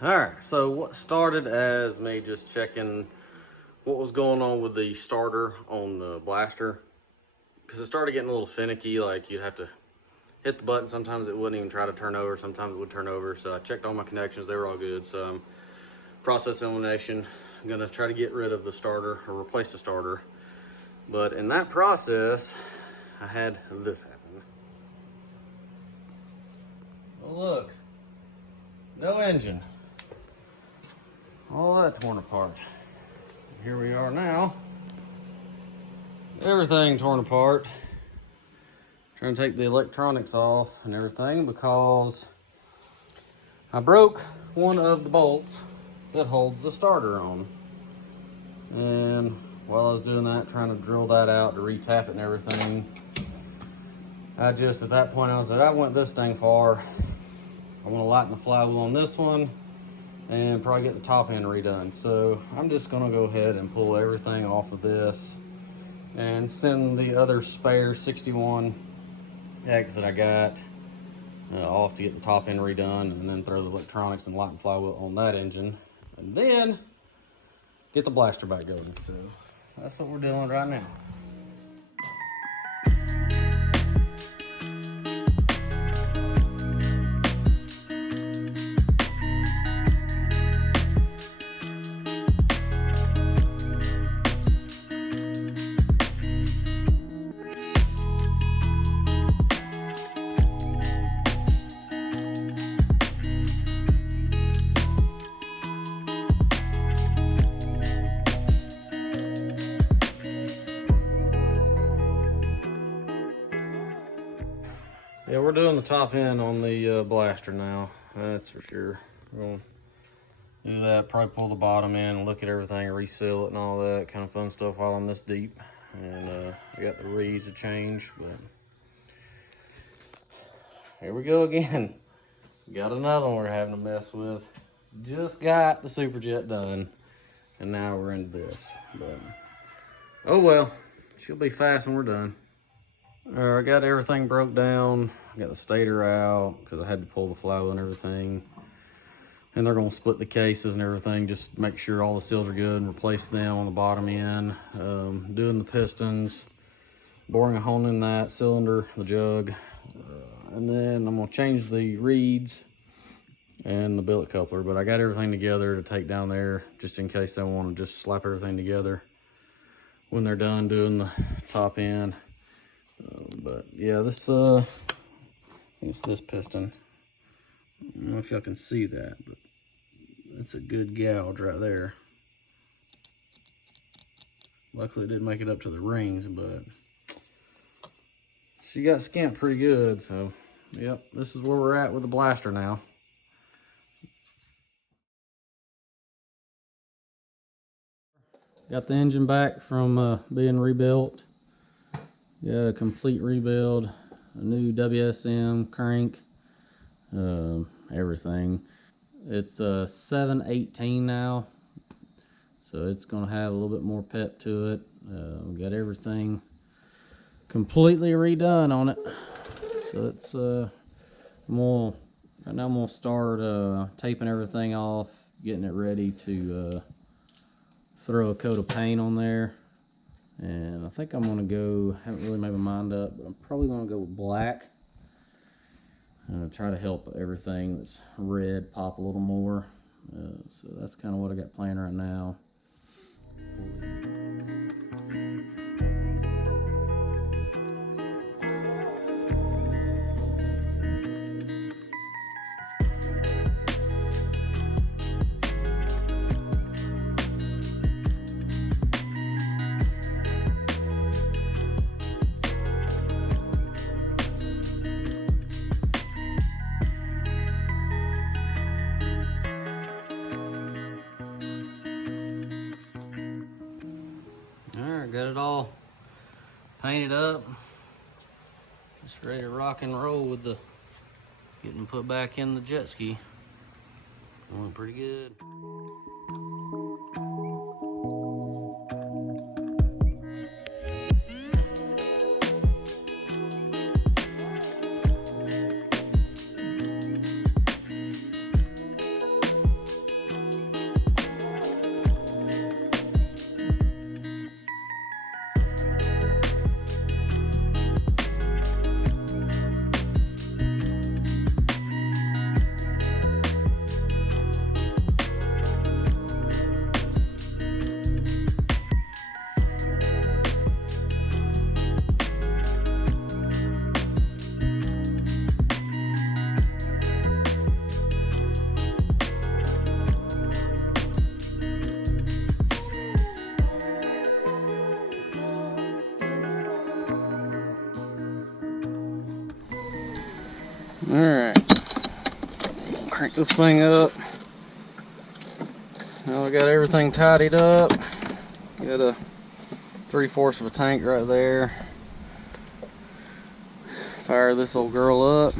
Alright, so what started as me just checking what was going on with the starter on the blaster, because it started getting a little finicky, like you'd have to hit the button, sometimes it wouldn't even try to turn over, sometimes it would turn over. So I checked all my connections, they were all good. So process elimination, I'm gonna try to get rid of the starter or replace the starter. But in that process, I had this happen. Oh look, no engine. All that torn apart. Here we are now. Everything torn apart. Trying to take the electronics off and everything because I broke one of the bolts that holds the starter on. And while I was doing that, trying to drill that out to retap it and everything, I just, at that point, I was like, I went this thing far. I want to lighten the flywheel on this one and probably get the top end redone. So I'm just gonna go ahead and pull everything off of this and send the other spare 61 X that I got off to get the top end redone, and then throw the electronics and light and flywheel on that engine, and then get the blaster back going. So that's what we're doing right now. Yeah, we're doing the top end on the blaster now, that's for sure. We're gonna do that, probably pull the bottom in and look at everything, reseal it and all that kind of fun stuff while I'm this deep. And we got the reeds to change, but here we go again. Got another one we're having to mess with. Just got the Superjet done, and now we're into this. But oh well, she'll be fast when we're done. I got everything broke down. I got the stator out because I had to pull the flywheel and everything. And they're gonna split the cases and everything, just make sure all the seals are good and replace them on the bottom end. Doing the pistons, boring a hole in that cylinder, the jug. And then I'm gonna change the reeds and the billet coupler, but I got everything together to take down there just in case they want to just slap everything together when they're done doing the top end. But yeah, this it's this piston. I don't know if y'all can see that, but it's a good gouge right there. Luckily it didn't make it up to the rings, but she got skimped pretty good. So yep, this is where we're at with the blaster now. Got the engine back from being rebuilt. Got a complete rebuild, a new WSM crank, everything. It's 718 now, so it's gonna have a little bit more pep to it. We got everything completely redone on it. So it's right now I'm gonna start taping everything off, getting it ready to throw a coat of paint on there. And I think I'm gonna go, haven't really made my mind up, but I'm probably gonna go with black. Try to help everything that's red pop a little more. So that's kind of what I got planned right now. Got it all painted up, just ready to rock and roll with the getting put back in the jet ski. Going pretty good. Alright. Crank this thing up. Now we got everything tidied up. Got a 3/4 of a tank right there. Fire this old girl up.